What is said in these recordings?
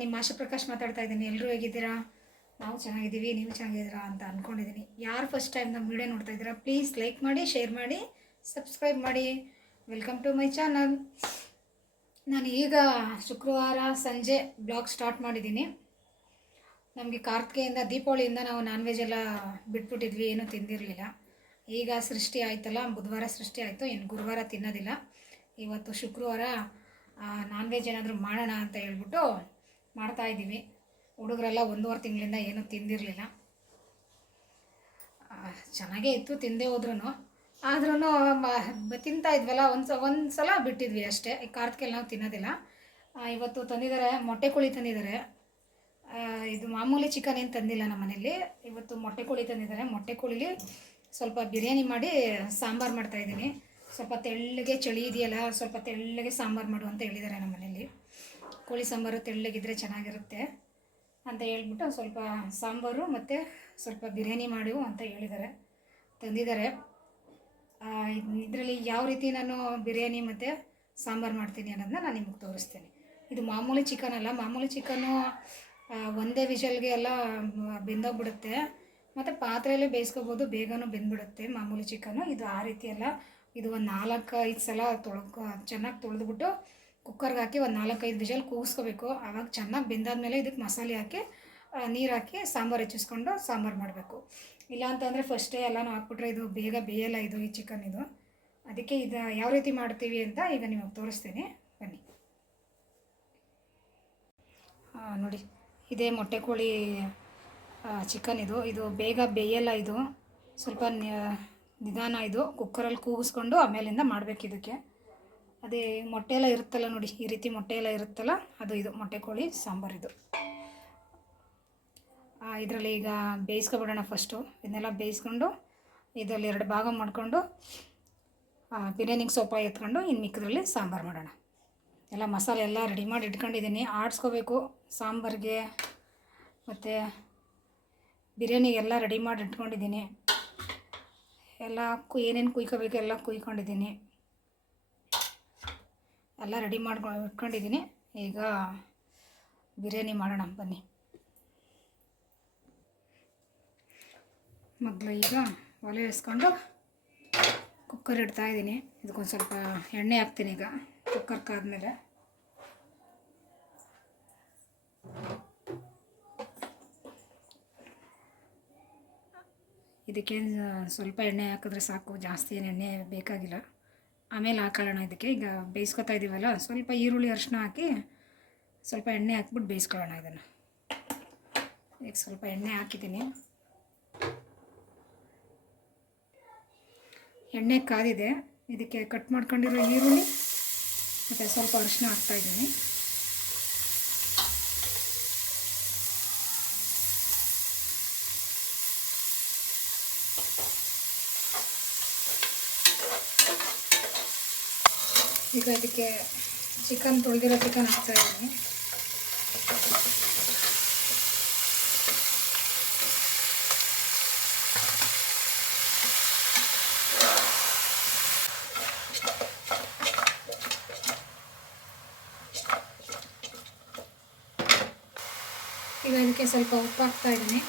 ನಿಮ್ಮ ಆಶಾ ಪ್ರಕಾಶ್ ಮಾತಾಡ್ತಾ ಇದ್ದೀನಿ. ಎಲ್ಲರೂ ಹೇಗಿದ್ದೀರಾ? ನಾವು ಚೆನ್ನಾಗಿದ್ದೀವಿ, ನೀವು ಚೆನ್ನಾಗಿದ್ದೀರಾ ಅಂತ ಅಂದ್ಕೊಂಡಿದ್ದೀನಿ. ಯಾರು ಫಸ್ಟ್ ಟೈಮ್ ನಮ್ಮ ವಿಡಿಯೋ ನೋಡ್ತಾ ಇದ್ದೀರಾ, ಪ್ಲೀಸ್ ಲೈಕ್ ಮಾಡಿ, ಶೇರ್ ಮಾಡಿ, ಸಬ್ಸ್ಕ್ರೈಬ್ ಮಾಡಿ. Welcome to my channel. ನಾನು ಈಗ ಶುಕ್ರವಾರ ಸಂಜೆ ಬ್ಲಾಗ್ ಸ್ಟಾರ್ಟ್ ಮಾಡಿದ್ದೀನಿ. ನಮಗೆ ಕಾರ್ತಿಕೆಯಿಂದ ದೀಪಾವಳಿಯಿಂದ ನಾವು ನಾನ್ ವೆಜ್ ಎಲ್ಲ ಬಿಟ್ಬಿಟ್ಟಿದ್ವಿ, ಏನೂ ತಿಂದಿರಲಿಲ್ಲ. ಈಗ ಸೃಷ್ಟಿ ಆಯ್ತಲ್ಲ, ಬುಧವಾರ ಸೃಷ್ಟಿ ಆಯಿತು, ಇನ್ನು ಗುರುವಾರ ತಿನ್ನೋದಿಲ್ಲ. ಇವತ್ತು ಶುಕ್ರವಾರ ನಾನ್ ವೆಜ್ ಏನಾದರೂ ಮಾಡೋಣ ಅಂತ ಹೇಳ್ಬಿಟ್ಟು ಮಾಡ್ತಾಯಿದ್ದೀವಿ. ಹುಡುಗರೆಲ್ಲ 1.5 ತಿಂಗಳಿಂದ ಏನೂ ತಿಂದಿರಲಿಲ್ಲ. ಚೆನ್ನಾಗೇ ಇತ್ತು, ತಿಂದೇ ಹೋದ್ರೂ. ಆದ್ರೂ ತಿಂತಾ ಇದ್ವಲ್ಲ, ಒಂದು ಸಲ ಬಿಟ್ಟಿದ್ವಿ ಅಷ್ಟೇ. ಈ ಕಾರ್ತಿಕೆಯಲ್ಲಿ ನಾವು ತಿನ್ನೋದಿಲ್ಲ. ಇವತ್ತು ತಂದಿದ್ದಾರೆ, ಮೊಟ್ಟೆ ಕೋಳಿ ತಂದಿದ್ದಾರೆ. ಇದು ಮಾಮೂಲಿ ಚಿಕನ್ ಏನು ತಂದಿಲ್ಲ ನಮ್ಮ ಮನೇಲಿ. ಇವತ್ತು ಮೊಟ್ಟೆ ಕೋಳಿ ತಂದಿದ್ದಾರೆ. ಮೊಟ್ಟೆ ಕೋಳಿಲಿ ಸ್ವಲ್ಪ ಬಿರಿಯಾನಿ ಮಾಡಿ ಸಾಂಬಾರು ಮಾಡ್ತಾಯಿದ್ದೀನಿ. ಸ್ವಲ್ಪ ತೆಳ್ಳಗೆ, ಚಳಿ ಇದೆಯಲ್ಲ, ಸ್ವಲ್ಪ ತೆಳ್ಳಗೆ ಸಾಂಬಾರು ಮಾಡು ಅಂತ ಹೇಳಿದ್ದಾರೆ ನಮ್ಮ ಮನೇಲಿ. ಕೋಳಿ ಸಾಂಬಾರು ತೆಳ್ಳಗಿದ್ರೆ ಚೆನ್ನಾಗಿರುತ್ತೆ ಅಂತ ಹೇಳ್ಬಿಟ್ಟು ಸ್ವಲ್ಪ ಸಾಂಬಾರು ಮತ್ತು ಸ್ವಲ್ಪ ಬಿರಿಯಾನಿ ಮಾಡು ಅಂತ ಹೇಳಿದ್ದಾರೆ, ತಂದಿದ್ದಾರೆ. ಇದರಲ್ಲಿ ಯಾವ ರೀತಿ ನಾನು ಬಿರಿಯಾನಿ ಮತ್ತು ಸಾಂಬಾರು ಮಾಡ್ತೀನಿ ಅನ್ನೋದನ್ನ ನಾನು ನಿಮಗೆ ತೋರಿಸ್ತೀನಿ. ಇದು ಮಾಮೂಲಿ ಚಿಕನ್ ಅಲ್ಲ. ಮಾಮೂಲಿ ಚಿಕನ್ನು ಒಂದೇ ವಿಷಲ್ಗೆ ಎಲ್ಲ ಬೆಂದೋಗ್ಬಿಡುತ್ತೆ, ಮತ್ತು ಪಾತ್ರೆಯಲ್ಲೇ ಬೇಯಿಸ್ಕೋಬೋದು, ಬೇಗನೂ ಬೆಂದ್ಬಿಡುತ್ತೆ ಮಾಮೂಲಿ ಚಿಕನ್ನು. ಇದು ಆ ರೀತಿ ಅಲ್ಲ. ಇದು ಒಂದು 4-5 ಸಲ ಚೆನ್ನಾಗಿ ತೊಳೆದ್ಬಿಟ್ಟು ಕುಕ್ಕರ್ಗೆ ಹಾಕಿ ಒಂದು 4-5 ವಿಷಲ್ ಕೂಗಿಸ್ಕೋಬೇಕು. ಆವಾಗ ಚೆನ್ನಾಗಿ ಬೆಂದಾದ್ಮೇಲೆ ಇದಕ್ಕೆ ಮಸಾಲೆ ಹಾಕಿ ನೀರು ಹಾಕಿ ಸಾಂಬಾರು ಹೆಚ್ಚಿಸ್ಕೊಂಡು ಸಾಂಬಾರು ಮಾಡಬೇಕು. ಇಲ್ಲಾಂತಂದರೆ ಫಸ್ಟೇ ಎಲ್ಲನೂ ಹಾಕ್ಬಿಟ್ರೆ ಇದು ಬೇಗ ಬೇಯಲ್ಲ, ಇದು ಈ ಚಿಕನ್ ಇದು. ಅದಕ್ಕೆ ಇದು ಯಾವ ರೀತಿ ಮಾಡ್ತೀವಿ ಅಂತ ಈಗ ನಿಮಗೆ ತೋರಿಸ್ತೀನಿ, ಬನ್ನಿ. ನೋಡಿ, ಇದೇ ಮೊಟ್ಟೆ ಕೋಳಿ ಚಿಕನ್ ಇದು ಬೇಗ ಬೇಯಲ್ಲ. ಇದು ಸ್ವಲ್ಪ ನಿಧಾನ. ಇದು ಕುಕ್ಕರಲ್ಲಿ ಕೂಗಿಸ್ಕೊಂಡು ಆಮೇಲಿಂದ ಮಾಡಬೇಕು ಇದಕ್ಕೆ. ಅದೇ ಮೊಟ್ಟೆ ಎಲ್ಲ ಇರುತ್ತಲ್ಲ ನೋಡಿ, ಈ ರೀತಿ ಮೊಟ್ಟೆ ಎಲ್ಲ ಇರುತ್ತಲ್ಲ, ಇದು ಮೊಟ್ಟೆ ಕೋಳಿ ಸಾಂಬಾರು. ಇದು ಇದರಲ್ಲಿ ಈಗ ಬೇಯಿಸ್ಕೊಬಿಡೋಣ. ಫಸ್ಟು ಇದನ್ನೆಲ್ಲ ಬೇಯಿಸ್ಕೊಂಡು ಇದರಲ್ಲಿ 2 ಭಾಗ ಮಾಡಿಕೊಂಡು ಬಿರಿಯಾನಿಗೆ ಸೊಪ್ಪ ಎತ್ಕೊಂಡು ಇನ್ನು ಮಿಕ್ಕದ್ರಲ್ಲಿ ಸಾಂಬಾರು ಮಾಡೋಣ. ಎಲ್ಲ ಮಸಾಲೆ ಎಲ್ಲ ರೆಡಿ ಮಾಡಿ ಇಟ್ಕೊಂಡಿದ್ದೀನಿ. ಆಡಿಸ್ಕೋಬೇಕು ಸಾಂಬಾರಿಗೆ ಮತ್ತು ಬಿರಿಯಾನಿಗೆಲ್ಲ ರೆಡಿ ಮಾಡಿ ಇಟ್ಕೊಂಡಿದ್ದೀನಿ. ಎಲ್ಲ ಏನೇನು ಕುಯ್ಕೋಬೇಕು ಎಲ್ಲ ಕುಯ್ಕೊಂಡಿದ್ದೀನಿ, ಎಲ್ಲ ರೆಡಿ ಮಾಡ್ಕೊಂಡು ಇಟ್ಕೊಂಡಿದ್ದೀನಿ. ಈಗ ಬಿರಿಯಾನಿ ಮಾಡೋಣ, ಬನ್ನಿ. ಮೊದಲು ಈಗ ಒಲೆ ಹಚ್ಕೊಂಡು ಕುಕ್ಕರ್ ಇಡ್ತಾಯಿದ್ದೀನಿ. ಇದಕ್ಕೊಂದು ಸ್ವಲ್ಪ ಎಣ್ಣೆ ಹಾಕ್ತೀನಿ ಈಗ ಕುಕ್ಕರ್ ಕಾದ್ಮೇಲೆ. ಇದಕ್ಕೆ ಸ್ವಲ್ಪ ಎಣ್ಣೆ ಹಾಕಿದ್ರೆ ಸಾಕು, ಜಾಸ್ತಿ ಏನು ಎಣ್ಣೆ ಬೇಕಾಗಿಲ್ಲ. ಆಮೇಲೆ ಹಾಕೊಳ್ಳೋಣ ಇದಕ್ಕೆ. ಈಗ ಬೇಯಿಸ್ಕೊತಾ ಇದ್ದೀವಲ್ಲ, ಸ್ವಲ್ಪ ಈರುಳ್ಳಿ, ಅರಿಶಿನ ಹಾಕಿ ಸ್ವಲ್ಪ ಎಣ್ಣೆ ಹಾಕ್ಬಿಟ್ಟು ಬೇಯಿಸ್ಕೊಳ್ಳೋಣ ಇದನ್ನು. ಈಗ ಸ್ವಲ್ಪ ಎಣ್ಣೆ ಹಾಕಿದ್ದೀನಿ. ಎಣ್ಣೆ ಕಾದಿದೆ. ಇದಕ್ಕೆ ಕಟ್ ಮಾಡ್ಕೊಂಡಿರೋ ಈರುಳ್ಳಿ ಮತ್ತು ಸ್ವಲ್ಪ ಅರಿಶಿನ ಹಾಕ್ತಾಯಿದ್ದೀನಿ. ಈಗ ಇದಕ್ಕೆ ತೊಳೆದಿರೋ ಚಿಕನ್ ಹಾಕ್ತಾಯಿದ್ದೀನಿ. ಈಗ ಇದಕ್ಕೆ ಸ್ವಲ್ಪ ಉಪ್ಪು ಹಾಕ್ತಾಯಿದ್ದೀನಿ.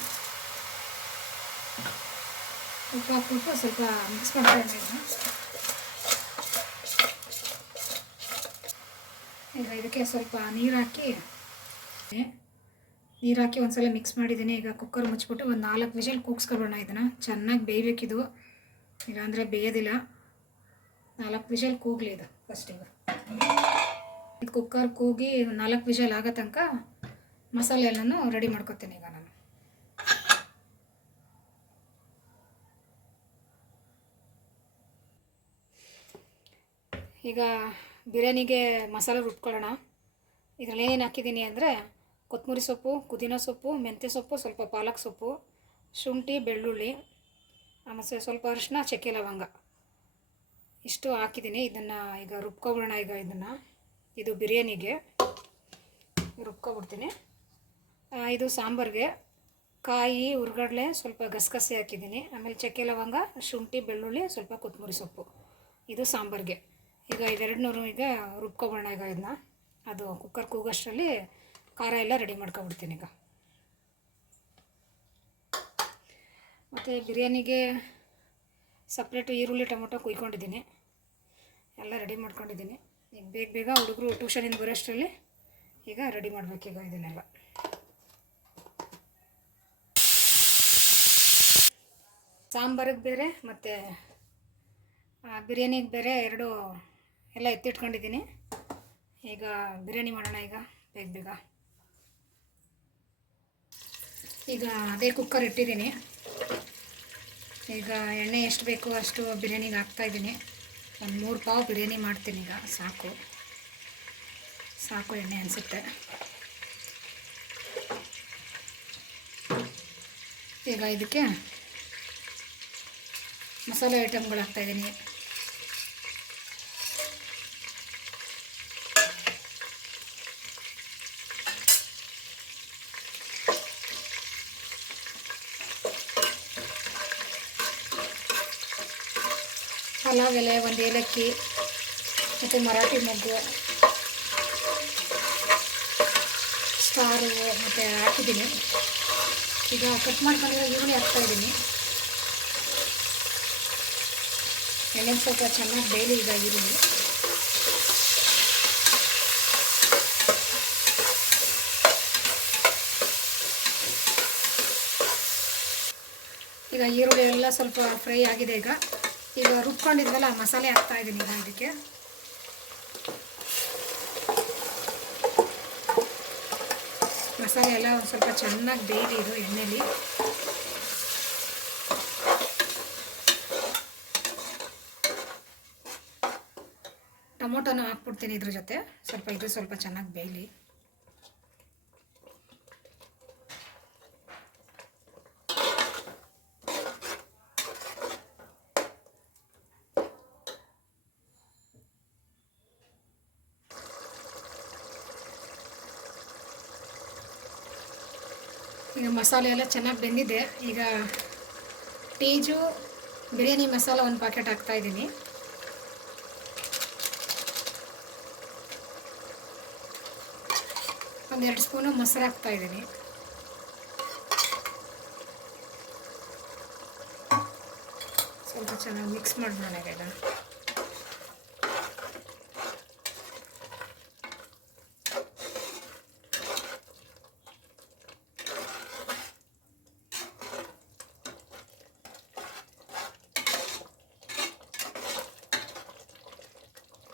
ಉಪ್ಪು ಹಾಕ್ಬಿಟ್ಟು ಸ್ವಲ್ಪ ಮಿಕ್ಸ್ ಮಾಡ್ತಾಯಿದ್ದೀನಿ. ಈಗ ಇದಕ್ಕೆ ಸ್ವಲ್ಪ ನೀರು ಹಾಕಿ ಒಂದು ಸಲ ಮಿಕ್ಸ್ ಮಾಡಿದ್ದೀನಿ. ಈಗ ಕುಕ್ಕರ್ ಮುಚ್ಚಿಬಿಟ್ಟು ಒಂದು 4 ವಿಷಲ್ ಕೂಗಿಸ್ಕೊಬೋಣ. ಇದನ್ನು ಚೆನ್ನಾಗಿ ಬೇಯಬೇಕಿದು, ಇಲ್ಲಾಂದರೆ ಬೇಯೋದಿಲ್ಲ. 4 ವಿಷಲ್ ಕೂಗಲಿ ಇದು ಫಸ್ಟಿಗೆ. ಇದು ಕುಕ್ಕರ್ ಕೂಗಿ 4 ವಿಷಲ್ ಆಗೋ ತನಕ ಮಸಾಲೆ ಎಲ್ಲನೂ ರೆಡಿ ಮಾಡ್ಕೊತೀನಿ ಈಗ ನಾನು. ಈಗ ಬಿರಿಯಾನಿಗೆ ಮಸಾಲೆ ರುಬ್ಕೊಳ್ಳೋಣ. ಇದರಲ್ಲಿ ಏನೇನು ಹಾಕಿದ್ದೀನಿ ಅಂದರೆ ಕೊತ್ತಂಬರಿ ಸೊಪ್ಪು, ಪುದೀನ ಸೊಪ್ಪು, ಮೆಂತ್ಯ ಸೊಪ್ಪು, ಸ್ವಲ್ಪ ಪಾಲಕ್ ಸೊಪ್ಪು, ಶುಂಠಿ, ಬೆಳ್ಳುಳ್ಳಿ, ಮತ್ತು ಸ್ವಲ್ಪ ಅರಿಶಿನ, ಚಕ್ಕೆ, ಲವಂಗ ಇಷ್ಟು ಹಾಕಿದ್ದೀನಿ. ಇದನ್ನು ಈಗ ರುಬ್ಕೊಬಿಡೋಣ. ಈಗ ಇದು ಬಿರಿಯಾನಿಗೆ ರುಬ್ಕೊಬಿಡ್ತೀನಿ. ಇದು ಸಾಂಬಾರಿಗೆ ಕಾಯಿ, ಹುರ್ಗಡ್ಲೆ, ಸ್ವಲ್ಪ ಗಸಗಸೆ ಹಾಕಿದ್ದೀನಿ. ಆಮೇಲೆ ಚಕ್ಕೆ, ಲವಂಗ, ಶುಂಠಿ, ಬೆಳ್ಳುಳ್ಳಿ, ಸ್ವಲ್ಪ ಕೊತ್ತಂಬರಿ ಸೊಪ್ಪು. ಇದು ಸಾಂಬಾರಿಗೆ. ಈಗ ಇವೆರಡನ್ನೂ ಈಗ ರುಬ್ಕೊಬೋಣ. ಈಗ ಇದನ್ನ ಅದು ಕುಕ್ಕರ್ ಕೂಗೋಷ್ಟರಲ್ಲಿ ಖಾರ ಎಲ್ಲ ರೆಡಿ ಮಾಡ್ಕೊಬಿಡ್ತೀನಿ ಈಗ. ಮತ್ತು ಬಿರಿಯಾನಿಗೆ ಸಪ್ರೇಟು ಈರುಳ್ಳಿ ಟೊಮೊಟೊ ಕುಯ್ಕೊಂಡಿದ್ದೀನಿ, ಎಲ್ಲ ರೆಡಿ ಮಾಡ್ಕೊಂಡಿದ್ದೀನಿ. ಈಗ ಬೇಗ ಬೇಗ ಹುಡುಗರು ಟ್ಯೂಷನಿಂದ ಬರೋಷ್ಟರಲ್ಲಿ ಈಗ ರೆಡಿ ಮಾಡಬೇಕೀಗ ಇದನ್ನೆಲ್ಲ. ಸಾಂಬಾರಿಗೆ ಬೇರೆ ಮತ್ತು ಬಿರಿಯಾನಿಗೆ ಬೇರೆ ಎರಡು ಎಲ್ಲ ಎತ್ತಿಟ್ಕೊಂಡಿದ್ದೀನಿ. ಈಗ ಬಿರಿಯಾನಿ ಮಾಡೋಣ ಈಗ ಬೇಗ ಬೇಗ. ಈಗ ಅದೇ ಕುಕ್ಕರ್ ಇಟ್ಟಿದ್ದೀನಿ. ಈಗ ಎಣ್ಣೆ ಎಷ್ಟು ಬೇಕು ಅಷ್ಟು ಬಿರಿಯಾನಿಗೆ ಹಾಕ್ತಾಯಿದ್ದೀನಿ. ಒಂದು 3 ಪಾವು ಬಿರಿಯಾನಿ ಮಾಡ್ತೀನಿ ಈಗ, ಸಾಕು ಎಣ್ಣೆ ಅನಿಸುತ್ತೆ. ಈಗ ಇದಕ್ಕೆ ಮಸಾಲೆ ಐಟಮ್ಗಳು ಹಾಕ್ತಾಯಿದ್ದೀನಿ. ಪಲಾವ್ ಎಲೆ, 1 ಏಲಕ್ಕಿ ಮತ್ತು ಮರಾಠಿ ಮೊಗ್ಗು, ಸ್ಟಾರು ಮತ್ತು ಹಾಕಿದ್ದೀನಿ. ಈಗ ಕಟ್ ಮಾಡ್ಕೊಂಡಿರೋ ಈರುಳ್ಳಿ ಹಾಕ್ತಾಯಿದ್ದೀನಿ. ಎಣ್ಣೆ ಸ್ವಲ್ಪ ಚೆನ್ನಾಗಿ ಬೇಯಲಿ ಈಗ ಈರುಳ್ಳಿ. ಈಗ ಈರುಳ್ಳಿ ಎಲ್ಲ ಸ್ವಲ್ಪ ಫ್ರೈ ಆಗಿದೆ. ಈಗ ರುಬ್ಕೊಂಡಿದ್ವಲ್ಲ ಮಸಾಲೆ ಹಾಕ್ತಾಯಿದ್ದೀನಿ ಈಗ ಇದಕ್ಕೆ. ಮಸಾಲೆ ಎಲ್ಲ ಒಂದು ಸ್ವಲ್ಪ ಚೆನ್ನಾಗಿ ಬೇಯಲಿ ಇದು ಎಣ್ಣೆಲಿ. ಟೊಮೊಟೊನೂ ಹಾಕ್ಬಿಡ್ತೀನಿ ಇದ್ರ ಜೊತೆ, ಸ್ವಲ್ಪ ಚೆನ್ನಾಗಿ ಬೇಯಲಿ. ಈಗ ಮಸಾಲೆ ಎಲ್ಲ ಚೆನ್ನಾಗಿ ಬೆಂದಿದೆ. ಈಗ ಟೀಜು ಬಿರಿಯಾನಿ ಮಸಾಲ 1 ಪ್ಯಾಕೆಟ್ ಹಾಕ್ತಾಯಿದ್ದೀನಿ. ಒಂದು 2 ಸ್ಪೂನು ಮೊಸರು ಹಾಕ್ತಾಯಿದ್ದೀನಿ. ಸ್ವಲ್ಪ ಚೆನ್ನಾಗಿ ಮಿಕ್ಸ್ ಮಾಡೋಣ ಈಗ.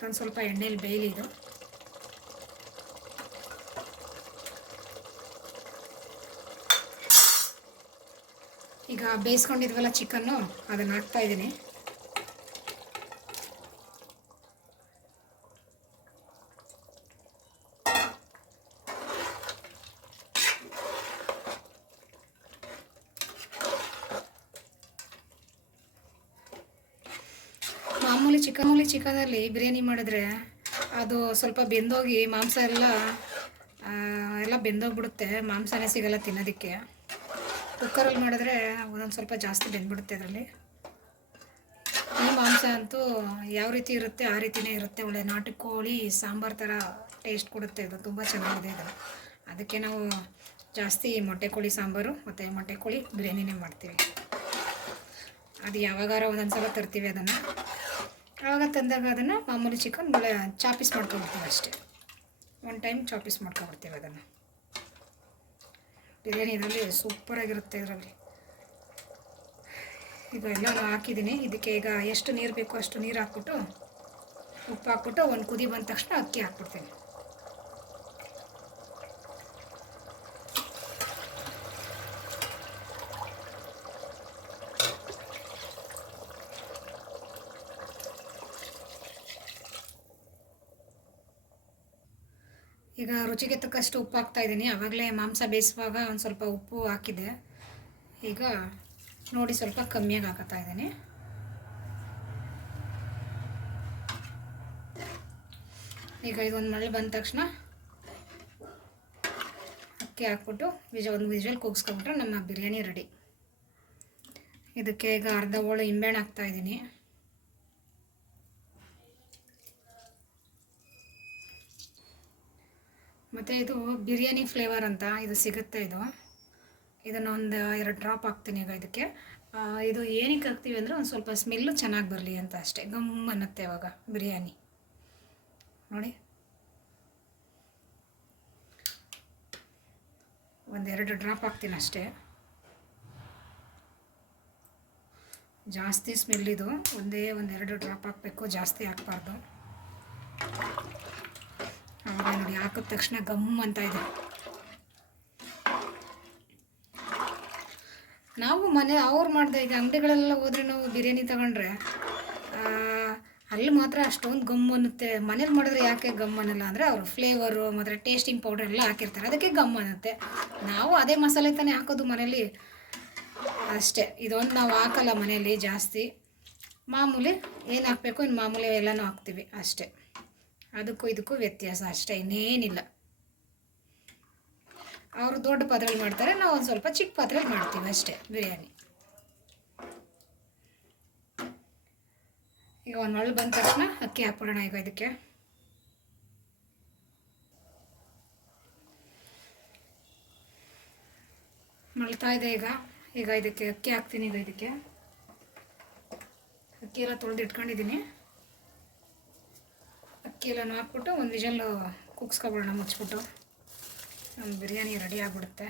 ಒಂದು ಸ್ವಲ್ಪ ಎಣ್ಣೆಲಿ ಬೇಯಲಿ ಇದು. ಈಗ ಬೇಯಿಸ್ಕೊಂಡಿದ್ವಲ್ಲ ಚಿಕನ್ನು, ಅದನ್ನು ಹಾಕ್ತಾಯಿದ್ದೀನಿ. ಮಾಮೂಲಿ ಚಿಕನಲ್ಲಿ ಬಿರಿಯಾನಿ ಮಾಡಿದ್ರೆ ಅದು ಸ್ವಲ್ಪ ಬೆಂದೋಗಿ ಮಾಂಸ ಎಲ್ಲ ಬೆಂದೋಗ್ಬಿಡುತ್ತೆ, ಮಾಂಸನೇ ಸಿಗಲ್ಲ ತಿನ್ನೋದಕ್ಕೆ. ಕುಕ್ಕರಲ್ಲಿ ಮಾಡಿದ್ರೆ ಒಂದೊಂದು ಸ್ವಲ್ಪ ಜಾಸ್ತಿ ಬೆಂದ್ಬಿಡುತ್ತೆ ಅದರಲ್ಲಿ. ಈ ಮಾಂಸ ಅಂತೂ ಯಾವ ರೀತಿ ಇರುತ್ತೆ ಆ ರೀತಿಯೇ ಇರುತ್ತೆ. ಒಳ್ಳೆ ನಾಟಿ ಕೋಳಿ ಸಾಂಬಾರು ಥರ ಟೇಸ್ಟ್ ಕೊಡುತ್ತೆ ಇದು, ತುಂಬ ಚೆನ್ನಾಗಿದೆ ಇದು. ಅದಕ್ಕೆ ನಾವು ಜಾಸ್ತಿ ಮೊಟ್ಟೆ ಕೋಳಿ ಸಾಂಬಾರು ಮತ್ತು ಮೊಟ್ಟೆ ಕೋಳಿ ಬಿರಿಯಾನಿನೇ ಮಾಡ್ತೀವಿ. ಅದು ಯಾವಾಗಾರ ಒಂದೊಂದು ಸಲ ತರ್ತೀವಿ ಅದನ್ನು. ಆವಾಗ ತಂದಾಗ ಅದನ್ನು ಮಾಮೂಲಿ ಚಿಕನ್ ಒಳ್ಳೆ ಚಾಪೀಸ್ ಮಾಡ್ಕೊಬಿಡ್ತೀವಿ ಅಷ್ಟೇ. 1 ಟೈಮ್ ಚಾಪೀಸ್ ಮಾಡ್ಕೊಬಿಡ್ತೀವಿ ಅದನ್ನು. ಬಿರಿಯಾನಿ ಇದರಲ್ಲಿ ಸೂಪರಾಗಿರುತ್ತೆ ಇದರಲ್ಲಿ. ಈಗ ಎಲ್ಲ ಹಾಕಿದ್ದೀನಿ. ಇದಕ್ಕೆ ಈಗ ಎಷ್ಟು ನೀರು ಬೇಕೋ ಅಷ್ಟು ನೀರು ಹಾಕ್ಬಿಟ್ಟು ಉಪ್ಪು ಹಾಕ್ಬಿಟ್ಟು ಒಂದು ಕುದಿ ಬಂದ ತಕ್ಷಣ ಅಕ್ಕಿ ಹಾಕ್ಬಿಡ್ತೀನಿ. ಈಗ ರುಚಿಗೆ ತಕ್ಕಷ್ಟು ಉಪ್ಪು ಹಾಕ್ತಾಯಿದ್ದೀನಿ. ಆವಾಗಲೇ ಮಾಂಸ ಬೇಯಿಸುವಾಗ ಒಂದು ಸ್ವಲ್ಪ ಉಪ್ಪು ಹಾಕಿದ್ದೆ. ಈಗ ನೋಡಿ ಸ್ವಲ್ಪ ಕಮ್ಮಿಯಾಗಿ ಹಾಕ್ತಾ ಇದ್ದೀನಿ. ಈಗ ಇದೊಂದು ಮಳೆ ಬಂದ ತಕ್ಷಣ ಅಕ್ಕಿ ಹಾಕ್ಬಿಟ್ಟು ಒಂದು ವಿಜಲ್ ಕೂಗಿಸ್ಕೊಂಬಿಟ್ರೆ ನಮ್ಮ ಬಿರಿಯಾನಿ ರೆಡಿ. ಇದಕ್ಕೆ ಈಗ ಅರ್ಧ ಹೋಳು ನಿಂಬೆಹಣ್ಣು ಹಾಕ್ತಾಯಿದ್ದೀನಿ. ಮತ್ತು ಮತ್ತು ಇದು ಬಿರಿಯಾನಿ ಫ್ಲೇವರ್ ಅಂತ ಇದು ಸಿಗುತ್ತೆ. ಇದನ್ನು ಒಂದು 2 ಡ್ರಾಪ್ ಹಾಕ್ತೀನಿ ಈಗ ಇದಕ್ಕೆ. ಇದು ಏನಕ್ಕೆ ಹಾಕ್ತೀವಿ ಅಂದರೆ ಒಂದು ಸ್ವಲ್ಪ ಸ್ಮೆಲ್ಲು ಚೆನ್ನಾಗಿ ಬರಲಿ ಅಂತ ಅಷ್ಟೇ. ಗಮ್ ಅನ್ನತ್ತೆ ಇವಾಗ ಬಿರಿಯಾನಿ ನೋಡಿ. ಒಂದು 2 ಡ್ರಾಪ್ ಹಾಕ್ತೀನಿ ಅಷ್ಟೇ, ಜಾಸ್ತಿ ಸ್ಮೆಲ್ ಇದು. ಒಂದು 2 ಡ್ರಾಪ್ ಹಾಕಬೇಕು, ಜಾಸ್ತಿ ಹಾಕ್ಬಾರ್ದು. ಆವಾಗ ನೋಡಿ ಹಾಕಿದ ತಕ್ಷಣ ಗಮ್ ಅಂತ ಇದೆ. ನಾವು ಅವ್ರು ಮಾಡಿದೆ ಈಗ ಅಂಗಡಿಗಳೆಲ್ಲ ಹೋದರೆ ನಾವು ಬಿರಿಯಾನಿ ತಗೊಂಡ್ರೆ ಅಲ್ಲಿ ಮಾತ್ರ ಅಷ್ಟೊಂದು ಗಮ್ ಅನ್ನುತ್ತೆ. ಮನೇಲಿ ಮಾಡಿದ್ರೆ ಯಾಕೆ ಗಮ್ ಅನ್ನಲ್ಲ ಅಂದರೆ ಅವರು ಫ್ಲೇವರು ಮತ್ತು ಟೇಸ್ಟಿಂಗ್ ಪೌಡರ್ ಎಲ್ಲ ಹಾಕಿರ್ತಾರೆ, ಅದಕ್ಕೆ ಗಮ್ ಅನ್ನುತ್ತೆ. ನಾವು ಅದೇ ಮಸಾಲೆ ತಾನೇ ಹಾಕೋದು ಮನೇಲಿ ಅಷ್ಟೇ. ಇದೊಂದು ನಾವು ಹಾಕಲ್ಲ ಮನೇಲಿ ಜಾಸ್ತಿ. ಮಾಮೂಲಿ ಏನು ಹಾಕಬೇಕು ಇನ್ನು ಮಾಮೂಲಿ ಎಲ್ಲನೂ ಹಾಕ್ತೀವಿ ಅಷ್ಟೇ. ಅದಕ್ಕೂ ಇದಕ್ಕೂ ವ್ಯತ್ಯಾಸ ಅಷ್ಟೇ, ಇನ್ನೇನಿಲ್ಲ. ಅವರು ದೊಡ್ಡ ಪಾತ್ರೆಯಲ್ಲಿ ಮಾಡ್ತಾರೆ, ನಾವು ಒಂದು ಸ್ವಲ್ಪ ಚಿಕ್ಕ ಪಾತ್ರೆಯಲ್ಲಿ ಮಾಡ್ತೀವಿ ಅಷ್ಟೇ ಬಿರಿಯಾನಿ. ಈಗ ಒಂದು ಮಳೆ ಬಂದ ತಕ್ಷಣ ಅಕ್ಕಿ ಹಾಕ್ಬಿಡೋಣ. ಈಗ ಇದಕ್ಕೆ ಮಳ್ತಾ ಇದೆ. ಈಗ ಇದಕ್ಕೆ ಅಕ್ಕಿ ಹಾಕ್ತೀನಿ. ಈಗ ಇದಕ್ಕೆ ಅಕ್ಕಿ ಎಲ್ಲ ತೊಳೆದು ಇಟ್ಕೊಂಡಿದ್ದೀನಿ. ಅಕ್ಕಿ ಎಲ್ಲನೂ ಹಾಕ್ಬಿಟ್ಟು ಒಂದು ವಿಷಲ್ಲು ಕುಗ್ಸ್ಕೊಬಿಡೋಣ ಮುಚ್ಚಿಬಿಟ್ಟು. ನಮ್ಮ ಬಿರಿಯಾನಿ ರೆಡಿ ಆಗಿಬಿಡುತ್ತೆ.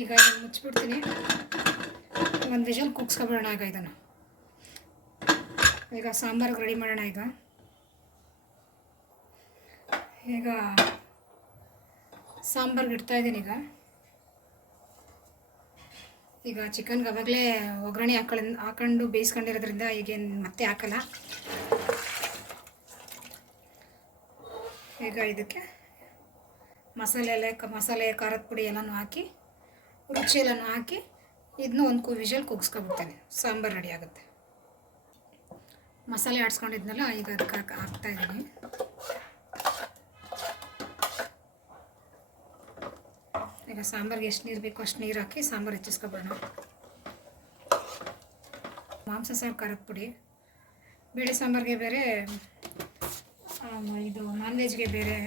ಈಗ ಮುಚ್ಚಿಬಿಡ್ತೀನಿ. ಒಂದು ವಿಷಲ್ ಕುಗ್ಸ್ಕೊಬಿಡೋಣ ಈಗ ಇದನ್ನು. ಈಗ ಸಾಂಬಾರಿಗೆ ರೆಡಿ ಮಾಡೋಣ. ಈಗ ಸಾಂಬಾರಿಗೆ ಇಡ್ತಾಯಿದ್ದೀನಿ. ಈಗ ಚಿಕನ್ಗೆ ಅವಾಗಲೇ ಒಗ್ಗರಣೆ ಹಾಕೊಂಡು ಬೇಯಿಸ್ಕೊಂಡಿರೋದ್ರಿಂದ ಈಗೇನು ಮತ್ತೆ ಹಾಕಲ್ಲ. ಈಗ ಇದಕ್ಕೆ ಮಸಾಲೆ ಖಾರದ ಪುಡಿ ಎಲ್ಲನೂ ಹಾಕಿ, ರುಚಿ ಎಲ್ಲನೂ ಹಾಕಿ ಇದನ್ನು ಒಂದು ವಿಷಲ್ ಕುಗ್ಸ್ಕೊಬಿಡ್ತೇನೆ. ಸಾಂಬಾರು ರೆಡಿ ಆಗುತ್ತೆ. ಮಸಾಲೆ ಆಡಿಸ್ಕೊಂಡಿದ್ನಲ್ಲ ಈಗ ಅದಕ್ಕೆ ಹಾಕ್ತಾಯಿದ್ದೀನಿ. ಈಗ ಸಾಂಬಾರಿಗೆ ಎಷ್ಟು ನೀರು ಬೇಕೋ ಅಷ್ಟು ನೀರು ಹಾಕಿ ಸಾಂಬಾರು ಹೆಚ್ಚಿಸ್ಕೊಬಿಡೋಣ. ಮಾಂಸ ಸಾರು ಖಾರದ ಪುಡಿ, ಬೇಳೆ ಸಾಂಬಾರಿಗೆ ಬೇರೆ, ಇದು ನಾನ್ ವೆಜ್ಗೆ ಬೇರೆ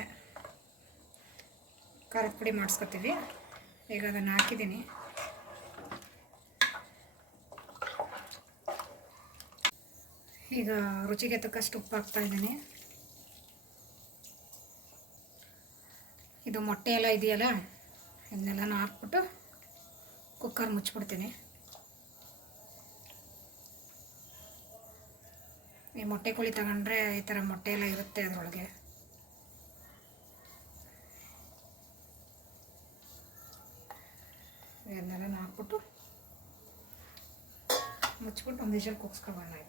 ಖಾರದ ಪುಡಿ ಮಾಡಿಸ್ಕೊತೀವಿ. ಈಗ ಅದನ್ನು ಹಾಕಿದ್ದೀನಿ. ಈಗ ರುಚಿಗೆ ತಕ್ಕಷ್ಟು ಉಪ್ಪು ಹಾಕ್ತಾಯಿದ್ದೀನಿ. ಇದು ಮೊಟ್ಟೆ ಎಲ್ಲ ಇದೆಯಲ್ಲ ಇದನ್ನೆಲ್ಲನೂ ಹಾಕ್ಬಿಟ್ಟು ಕುಕ್ಕರ್ ಮುಚ್ಚಿಬಿಡ್ತೀನಿ. ಈ ಮೊಟ್ಟೆ ಕೋಳಿ ತಗೊಂಡ್ರೆ ಈ ಥರ ಮೊಟ್ಟೆ ಎಲ್ಲ ಇರುತ್ತೆ ಅದರೊಳಗೆ. ಇದನ್ನೆಲ್ಲ ಹಾಕ್ಬಿಟ್ಟು ಮುಚ್ಚಿಬಿಟ್ಟು ಒಂದು ವಿಷಲ್ ಕುಗ್ಸ್ಕೊಬೋಣ. ಈಗ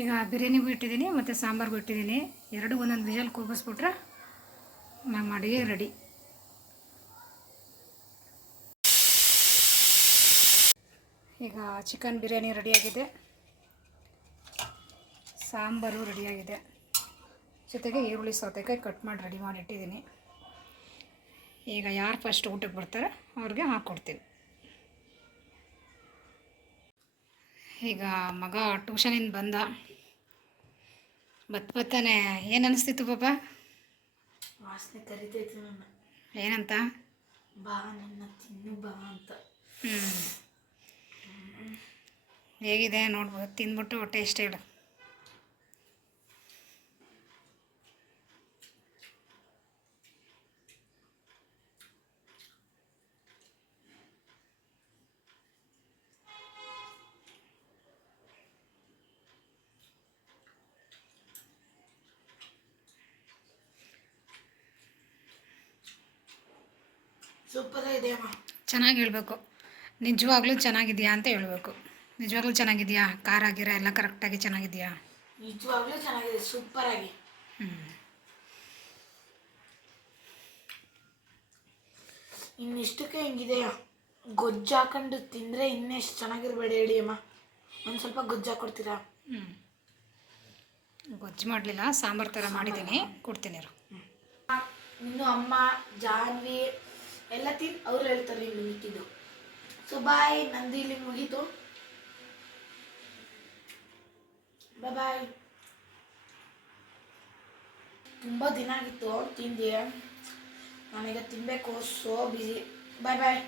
ಈಗ ಬಿರಿಯಾನಿಗೂ ಇಟ್ಟಿದ್ದೀನಿ ಮತ್ತು ಸಾಂಬಾರ್ಗೂ ಇಟ್ಟಿದ್ದೀನಿ. ಎರಡು ಒಂದೊಂದು ವಿಷಲ್ ಕೂಗಿಸ್ಬಿಟ್ರೆ ನಮ್ಮ ಅಡುಗೆ ರೆಡಿ. ಈಗ ಚಿಕನ್ ಬಿರಿಯಾನಿ ರೆಡಿಯಾಗಿದೆ, ಸಾಂಬಾರು ರೆಡಿಯಾಗಿದೆ, ಜೊತೆಗೆ ಈರುಳ್ಳಿ ಸೌತೆಕಾಯಿ ಕಟ್ ಮಾಡಿ ರೆಡಿ ಮಾಡಿ ಇಟ್ಟಿದ್ದೀನಿ. ಈಗ ಯಾರು ಫಸ್ಟ್ ಊಟಕ್ಕೆ ಬರ್ತಾರೆ ಅವ್ರಿಗೆ ಹಾಕ್ಕೊಡ್ತೀನಿ. ಈಗ ಮಗ ಟ್ಯೂಷನಿಂದ ಬಂದ, ಬತ್ತಾನೆ. ಏನು ಅನಿಸ್ತಿತ್ತು ಪಾಪ? ವಾಸನೆ ಕರಿತೈತೆ ನನ್ನ. ಏನಂತ? ಬಾ ನನ್ನ ತಿನ್ನು ಬಾ ಅಂತ. ಹೇಗಿದೆ ನೋಡ್ಬೋದು, ತಿಂದ್ಬಿಟ್ಟು ಟೇಸ್ಟ್ ಹೇಳು. ಸೂಪರ್ ಇದೆ ಅಮ್ಮ. ಚೆನ್ನಾಗಿ ಹೇಳಬೇಕು, ನಿಜವಾಗ್ಲೂ ಚೆನ್ನಾಗಿದೆಯಾ ಅಂತ ಹೇಳಬೇಕು. ನಿಜವಾಗ್ಲೂ ಚೆನ್ನಾಗಿದೆಯಾ? ಖಾರ ಗಿರ ಎಲ್ಲ ಕರೆಕ್ಟಾಗಿ ಚೆನ್ನಾಗಿದೆಯಾ? ನಿಜವಾಗ್ಲೂ ಚೆನ್ನಾಗಿದೆ, ಸೂಪರಾಗಿ. ಹ್ಞೂ. ಇನ್ನಿಷ್ಟಕ್ಕೆ ಹಿಂಗಿದೆಯಾ? ಗೊಜ್ಜು ಹಾಕೊಂಡು ತಿಂದರೆ ಇನ್ನೆಷ್ಟು ಚೆನ್ನಾಗಿರ್ಬೇಡಿ ಹೇಳಿ ಅಮ್ಮ. ಒಂದು ಸ್ವಲ್ಪ ಗೊಜ್ಜು ಹಾಕ್ಕೊಡ್ತೀರಾ? ಹ್ಞೂ. ಗೊಜ್ಜು ಮಾಡಲಿಲ್ಲ, ಸಾಂಬಾರು ಥರ ಮಾಡಿದ್ದೀನಿ, ಕೊಡ್ತೀನಿ ಇರು. ಇನ್ನು ಅಮ್ಮ ಜಾನ್ವಿ ಎಲ್ಲ ತಿಂದು ಅವ್ರು ಹೇಳ್ತಾರೆ ಇನ್ನು ಮಿಕ್ಕಿದ್ದು. ಸೊ ಬಾಯ್, ನಂದು ಇಲ್ಲಿ ಮುಗೀತು. ಬಾಯ್. ತುಂಬ ದಿನ ಆಗಿತ್ತು ತಿಂದು, ನಾನೀಗ ತಿನ್ನಬೇಕು. So busy. ಬಾಯ್.